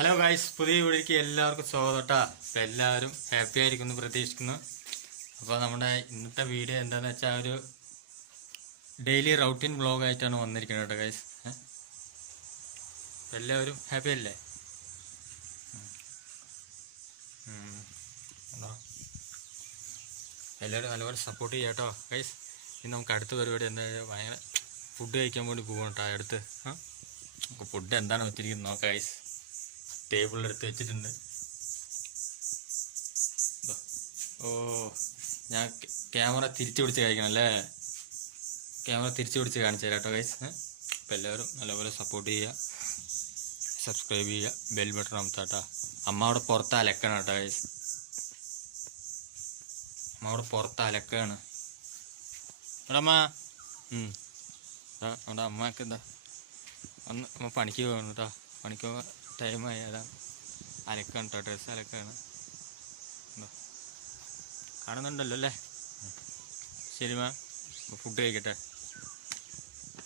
Hello guys, പുതിയ വീഡിയോയ്ക്ക് എല്ലാവർക്കും സ്വാഗതം കേട്ടോ. അപ്പോൾ എല്ലാവരും ഹാപ്പി ആയിരിക്കുന്നു പ്രതീക്ഷിക്കുന്നു. അപ്പോൾ നമ്മുടെ ഇന്നത്തെ വീഡിയോ എന്താണെന്ന് വെച്ചാൽ ഒരു ഡെയിലി റൗട്ടീൻ വ്ളോഗായിട്ടാണ് വന്നിരിക്കുന്നത് കേട്ടോ ഗായ്സ്. എല്ലാവരും ഹാപ്പി അല്ലേ? എല്ലാവരും നല്ലപോലെ സപ്പോർട്ട് ചെയ്യാം കേട്ടോ ഗൈസ്. ഇനി നമുക്ക് അടുത്ത പരിപാടി എന്താ ഭയങ്കര ഫുഡ് കഴിക്കാൻ വേണ്ടി പോകണം കേട്ടോ. അടുത്ത് നമുക്ക് ഫുഡ് എന്താണ് വെച്ചിരിക്കുന്നത് നോക്കാം ഗൈസ്. ടേബിളിലെടുത്ത് വെച്ചിട്ടുണ്ട്. ഓ, ഞാൻ ക്യാമറ തിരിച്ചു പിടിച്ച് കഴിക്കണം അല്ലേ? ക്യാമറ തിരിച്ചു പിടിച്ച് കാണിച്ചു തരാം കേട്ടോ ഗൈസ്. അപ്പോൾ എല്ലാവരും നല്ലപോലെ സപ്പോർട്ട് ചെയ്യുക, സബ്സ്ക്രൈബ് ചെയ്യുക, ബെൽ ബട്ടൺ അമർത്താട്ടോ. അമ്മ അവിടെ പുറത്ത് അലക്കണം കേട്ടോ ഗൈസ്. അമ്മ അവിടെ പുറത്ത് അലക്കാണ്. ഇവിടെ അമ്മ അവിടെ അമ്മക്ക് എന്താ ഒന്ന് അമ്മ പണിക്ക് പോകണം കേട്ടോ. പണിക്ക് പോകാൻ ടൈമായി. അതാ അലക്കാണ് കേട്ടോ, ഡ്രസ്സ് അലക്കാണ്. കാണുന്നുണ്ടല്ലോ അല്ലേ? ശരി മാം, ഫുഡ് കഴിക്കട്ടെ.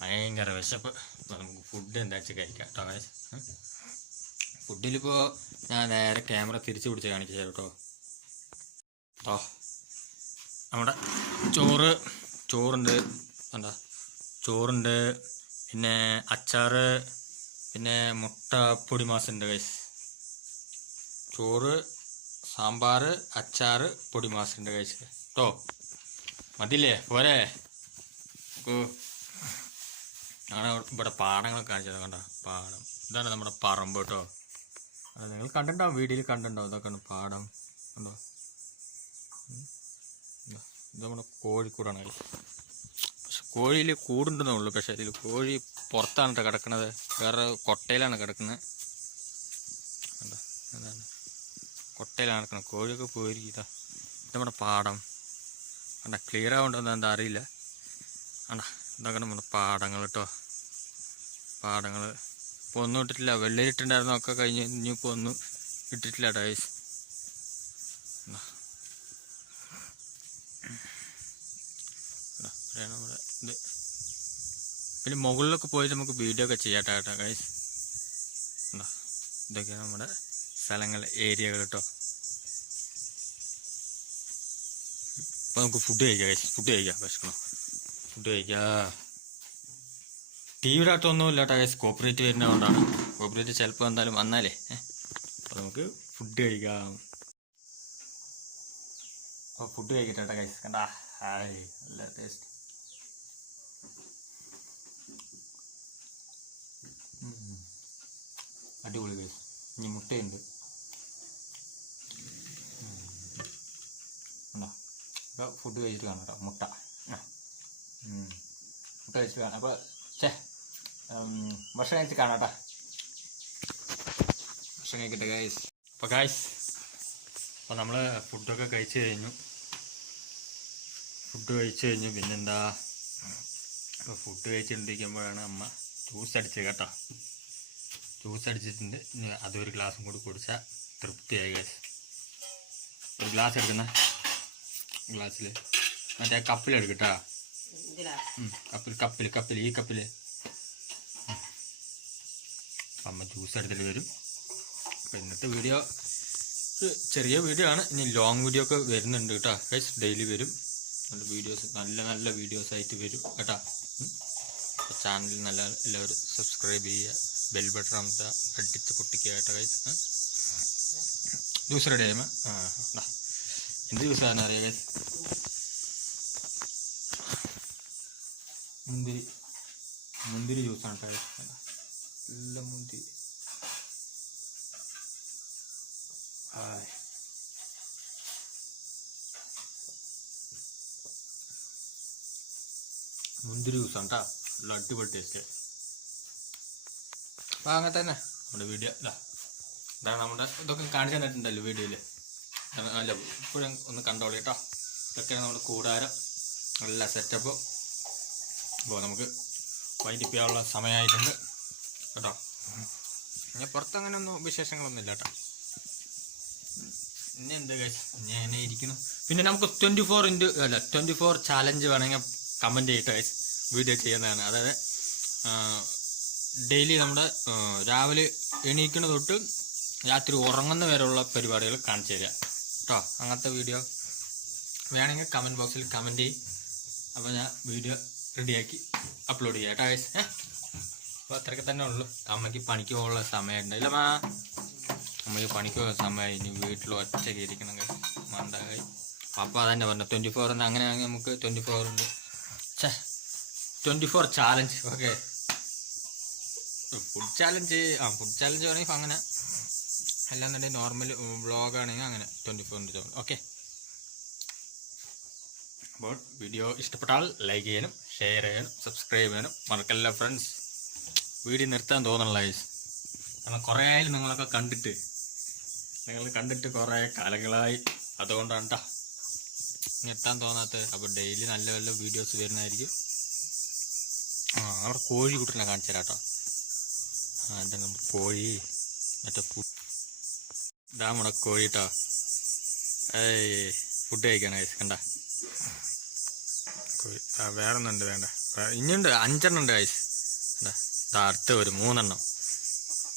ഭയങ്കര വിശപ്പ്. അപ്പോൾ നമുക്ക് ഫുഡ് എന്താ വെച്ചാൽ കഴിക്കാം കേട്ടോ ഗൈസ്. ഫുഡിലിപ്പോൾ ഞാൻ നേരെ ക്യാമറ തിരിച്ചു പിടിച്ച് കാണിച്ചു തരാം കേട്ടോ. നമ്മുടെ ചോറുണ്ട്, എന്താ ചോറുണ്ട്, പിന്നെ അച്ചാറ്, പിന്നെ മുട്ട പൊടി മാസുണ്ട് ഗൈസ്. ചോറ്, സാമ്പാർ, അച്ചാറ്, പൊടി മാസുണ്ട് ഗൈസ് കേട്ടോ. മതിയില്ലേ? പോരെ? ആണ് ഇവിടെ പാടങ്ങളൊക്കെ കാണിച്ചത് കണ്ടോ. പാടം ഇതാണ് നമ്മുടെ പറമ്പ് കേട്ടോ. അത് നിങ്ങൾ കണ്ടിട്ടുണ്ടാവും, വീഡിയോയിൽ കണ്ടിട്ടുണ്ടാവും. ഇതൊക്കെയാണ് പാടം കണ്ടോ. ഇത് നമ്മുടെ കോഴിക്കൂടാണ് ഗൈസ്. പക്ഷെ കോഴിയിൽ കൂടുണ്ടെന്നുള്ളൂ. പക്ഷെ അതിൽ കോഴി പുറത്താണ് കേട്ടോ കിടക്കുന്നത്, വേറെ കൊട്ടയിലാണ് കിടക്കുന്നത്. കണ്ടോ, എന്താണ് കൊട്ടയിലാണ് കിടക്കുന്നത്. കോഴിയൊക്കെ പോയിരിക്കുക. ഇത് നമ്മുടെ പാടം കണ്ട. ക്ലിയർ ആവുന്നുണ്ടോ എന്താ അറിയില്ല. കണ്ട, ഇതൊക്കെ നമ്മുടെ പാടങ്ങൾ കേട്ടോ. പാടങ്ങൾ ഇപ്പോൾ ഒന്നും ഇട്ടിട്ടില്ല. വെള്ളരിട്ടുണ്ടായിരുന്നു, ഒക്കെ കഴിഞ്ഞ് ഇനിയിപ്പോൾ ഒന്നും ഇട്ടിട്ടില്ല ഡൈസ്. നമ്മുടെ ഇത് പിന്നെ മുകളിലൊക്കെ പോയി നമുക്ക് വീഡിയോ ഒക്കെ ചെയ്യാം കേട്ടോ ഗൈസ്. ഉണ്ടോ, ഇതൊക്കെയാണ് നമ്മുടെ സ്ഥലങ്ങൾ, ഏരിയകൾ കേട്ടോ. അപ്പോൾ നമുക്ക് ഫുഡ് കഴിക്കാം ഗൈസ്. ഫുഡ് കഴിക്കാം, വിശക്കണം. ഫുഡ് കഴിക്കാം. ടിവിയുടെ അകത്തൊന്നുമില്ല കേട്ടോ ഗൈസ്. കോപ്പറേറ്റ് വരുന്നതുകൊണ്ടാണ്. കോപ്പറേറ്റ് ചിലപ്പോൾ എന്തായാലും വന്നാലേ. അപ്പോൾ നമുക്ക് ഫുഡ് കഴിക്കാം. അപ്പോൾ ഫുഡ് കഴിക്കട്ടെ കേട്ടോ ഗൈസ്. കണ്ടാ, ഹായ്, നല്ല ടേസ്റ്റ്. അടിപൊളി ഗൈസ്. ഇനി മുട്ടയുണ്ട്. ഉണ്ടോ, ഇപ്പോൾ ഫുഡ് കഴിച്ചിട്ട് കാണാം കേട്ടോ. മുട്ട കഴിച്ചിട്ട് കാണാം. അപ്പോൾ ഭക്ഷണം കഴിച്ച് കാണാം കേട്ടോ. ഭക്ഷണം കഴിക്കട്ടെ ഗൈസ്. അപ്പോൾ ഗൈസ്, അപ്പോൾ നമ്മൾ ഫുഡൊക്കെ കഴിച്ച് കഴിഞ്ഞു. പിന്നെന്താ, അപ്പോൾ ഫുഡ് കഴിച്ചിട്ടിരിക്കുമ്പോഴാണ് അമ്മ ജ്യൂസ് അടിച്ചത് കേട്ടോ. ജ്യൂസ് അടിച്ചിട്ടുണ്ട്. അതൊരു ഗ്ലാസും കൂടി കുടിച്ചാൽ തൃപ്തിയായി ഗൈസ്. ഒരു ഗ്ലാസ് എടുക്കുന്ന ഗ്ലാസ്സിൽ മറ്റേ കപ്പിലെടുക്കട്ടോ. കപ്പിൽ ഈ കപ്പിൽ അമ്മ ജ്യൂസ് എടുത്തിട്ട് വരും. അപ്പോൾ ഇന്നത്തെ വീഡിയോ ചെറിയ വീഡിയോ ആണ്. ഇനി ലോങ് വീഡിയോ ഒക്കെ വരുന്നുണ്ട് കേട്ടോ ഗൈസ്. ഡെയിലി വരും നല്ല വീഡിയോസ് ആയിട്ട് വരും കേട്ടോ. ചാനൽ നല്ല എല്ലാവരും സബ്സ്ക്രൈബ് ചെയ്യുക, ബെൽ ബട്ടൺ അമർത്തുക, അടിച്ച് പൊട്ടിക്കുക കേട്ടോ ഗൈസ്. ജ്യൂസ് റെഡി ആയുമ്പോൾ എന്ത് ജ്യൂസാണ് അറിയാം ഗൈസ്? മുന്തിരി ജ്യൂസാണ് കേട്ടോ ഗൈസ്. നല്ല മുന്തിരി. മുന്തിരി ജ്യൂസാണ് കേട്ടോ. നല്ല അടിപൊളി ടേസ്റ്റ്. അപ്പോൾ അങ്ങനെ തന്നെ നമ്മുടെ വീഡിയോ ഇതാണ്. നമ്മുടെ ഇതൊക്കെ കാണിച്ചു തന്നിട്ടുണ്ടല്ലോ വീഡിയോയിൽ. അല്ല, ഇപ്പോഴും ഒന്ന് കണ്ടോളൂ കേട്ടോ. ഇതൊക്കെയാണ് നമ്മുടെ കൂടാരം, നല്ല സെറ്റപ്പ്. അപ്പോൾ നമുക്ക് വൈൻഡപ്പ് ചെയ്യാനുള്ള സമയമായിട്ടുണ്ട് കേട്ടോ. ഞാൻ പുറത്തങ്ങനെ ഒന്നും വിശേഷങ്ങളൊന്നും ഇല്ല കേട്ടോ. ഇനി എന്താ കഴിച്ച് ഞാൻ ഇരിക്കണം. പിന്നെ നമുക്ക് 24 ചാലഞ്ച് വേണമെങ്കിൽ കമൻറ്റ് ചെയ്തിട്ട് കഴിച്ച് വീഡിയോ ചെയ്യുന്നതാണ്. അതായത് ഡെയിലി നമ്മുടെ രാവിലെ എണീക്കണ തൊട്ട് രാത്രി ഉറങ്ങുന്ന വരെയുള്ള പരിപാടികൾ കാണിച്ചു തരിക കേട്ടോ. അങ്ങനത്തെ വീഡിയോ വേണമെങ്കിൽ കമൻറ്റ് ബോക്സിൽ കമൻറ്റ് ചെയ്യും. അപ്പോൾ ഞാൻ വീഡിയോ റെഡിയാക്കി അപ്ലോഡ് ചെയ്യാം കേട്ടോ ഗൈസ്. അപ്പോൾ അത്രയൊക്കെ തന്നെ ഉള്ളൂ. അമ്മയ്ക്ക് പണിക്ക് പോകാനുള്ള സമയമുണ്ട്. ഇല്ല മാ, അമ്മയ്ക്ക് പണിക്ക് പോകുന്ന സമയമായി. ഇനി വീട്ടിൽ ഒറ്റയ്ക്ക് ഇരിക്കണം ഗൈസ്, മന്ദായി. അപ്പോൾ അതന്നെ പറഞ്ഞു 24 ഉണ്ട്. അങ്ങനെയാണെങ്കിൽ നമുക്ക് 24 ഉണ്ട്. 24 challenge. Okay, food challenge. Food challenge വേണമെങ്കിൽ അങ്ങനെ, അല്ലാന്നുണ്ടെങ്കിൽ നോർമൽ വ്ളോഗാണെങ്കിൽ അങ്ങനെ 24 ഓക്കെ. അപ്പോൾ വീഡിയോ ഇഷ്ടപ്പെട്ടാൽ ലൈക്ക് ചെയ്യാനും ഷെയർ ചെയ്യാനും സബ്സ്ക്രൈബ് ചെയ്യാനും മറക്കല്ല ഫ്രണ്ട്സ്. വീഡിയോ നിർത്താൻ തോന്നണല്ലോ ഗൈസ്, കാരണം കുറേ ആയാലും നിങ്ങളൊക്കെ കണ്ടിട്ട് കുറേ കാലങ്ങളായി. അതുകൊണ്ടാണ് കേട്ടോ നിർത്താൻ തോന്നാത്തത്. അപ്പോൾ ഡെയിലി നല്ല നല്ല വീഡിയോസ് വരുന്നതായിരിക്കും. അവിടെ കോഴി കുട്ടനെ കാണിച്ചു തരാം കേട്ടോ. എന്താണ് കോഴി, മറ്റേ ഇതാ നമ്മുടെ കോഴി കേട്ടോ. ഫുഡ് കഴിക്കണം ഗൈസ്. കണ്ട കോഴി. വേറെ ഒന്നുണ്ട്, വേണ്ട ഇനിയുണ്ട്. 5 ഉണ്ട് ഗൈസ്. അടുത്ത ഒരു 3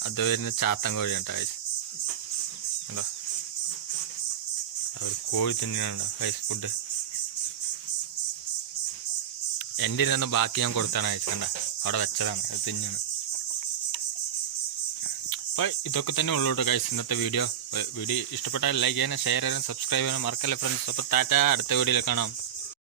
അത് വരുന്ന ചാത്തൻ കോഴിയാണ് കേട്ടോ ഗൈസ്. കണ്ടോ, ഒരു കോഴി തിന്നാണ് ഗൈസ് ഫുഡ്. എൻ്റെ ഇരുന്ന് ബാക്കി ഞാൻ കൊടുത്താണ് ഗൈസ്. കണ്ട അവിടെ വെച്ചതാണ്, അത് തിന്നാണ്. അപ്പോൾ ഇതൊക്കെ തന്നെ ഉള്ളൂ കേട്ടോ ഗൈസ് ഇന്നത്തെ വീഡിയോ. ഇഷ്ടപ്പെട്ടാൽ ലൈക്ക് ചെയ്യാനും ഷെയർ ചെയ്യാനും സബ്സ്ക്രൈബ് ചെയ്യാനും മറക്കല്ലേ ഫ്രണ്ട്സ്. അപ്പോൾ ടാറ്റ, അടുത്ത വീഡിയോയിൽ കാണാം.